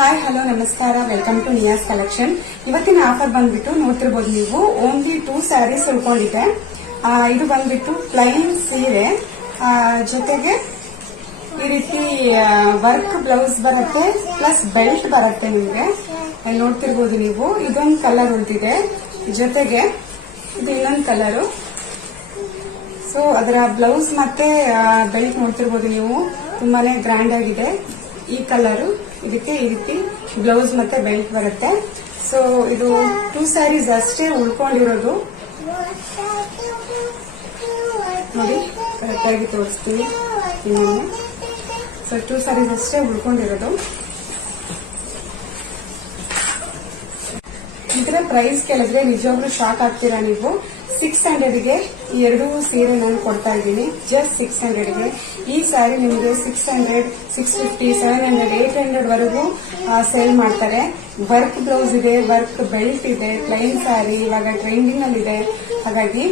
Hi hello ನಮಸ್ಕಾರ, welcome to Niyas collection. ಇವತ್ತಿನ offer ಬಂದ್ಬಿಟ್ಟು ನೋಡ್ತಿರ್ಬೋದು ನೀವು, ಓನ್ಲಿ 2 ಸ್ಯಾರೀಸ್ ಉಳ್ಕೊಂಡಿದೆ. ಇದು ಬಂದ್ಬಿಟ್ಟು ಪ್ಲೈನ್ ಸೀರೆ ಜೊತೆಗೆ ಈ ರೀತಿ ವರ್ಕ್ ಬ್ಲೌಸ್ ಬರುತ್ತೆ, ಪ್ಲಸ್ ಬೆಲ್ಟ್ ಬರುತ್ತೆ. ನಿಮಗೆ ನೋಡ್ತಿರ್ಬೋದು ನೀವು, ಇದೊಂದು ಕಲರ್ ಉಳಿದಿದೆ, ಜೊತೆಗೆ ಇದು ಇನ್ನೊಂದು ಕಲರು. ಸೊ ಅದರ ಬ್ಲೌಸ್ ಮತ್ತೆ ಬೆಲ್ಟ್ ನೋಡ್ತಿರ್ಬೋದು ನೀವು, ತುಂಬಾನೇ ಗ್ರ್ಯಾಂಡ್ ಆಗಿದೆ. ಈ ಕಲರು ಇದಕ್ಕೆ ಈ ರೀತಿ ಬ್ಲೌಸ್ ಮತ್ತೆ ಬೆಲ್ಟ್ ಬರುತ್ತೆ. ಸೊ ಇದು 2 ಸ್ಯಾರೀಸ್ ಅಷ್ಟೇ ಉಳ್ಕೊಂಡಿರೋದು. ನೋಡಿ, ಕರೆಕ್ಟ್ ಆಗಿ ತೋರಿಸ್ತೀನಿ. ಸೊ 2 ಸ್ಯಾರೀಸ್ ಅಷ್ಟೇ ಉಳ್ಕೊಂಡಿರೋದು. ಇದರ ಪ್ರೈಸ್ ಕೇಳಿದ್ರೆ ನಿಜವಾಗ್ಲೂ ಶಾಕ್ ಆಗ್ತೀರಾ ನೀವು. 600ಗೆ ಈ 2 ಸೀರೆ ನಾನು ಕೊಡ್ತಾ ಇದ್ದೀನಿ, ಜಸ್ಟ್ 600ಗೆ. ಈ ಸ್ಯಾರಿ ನಿಮಗೆ 600, 650, 700, 800 ವರೆಗೂ ಸೇಲ್ ಮಾಡ್ತಾರೆ. ವರ್ಕ್ ಬ್ಲೌಸ್ ಇದೆ, ವರ್ಕ್ ಬೆಲ್ಟ್ ಇದೆ, ಪ್ಲೈನ್ ಸ್ಯಾರಿ ಇವಾಗ ಟ್ರೆಂಡಿಂಗ್ ಅಲ್ಲಿ ಇದೆ. ಹಾಗಾಗಿ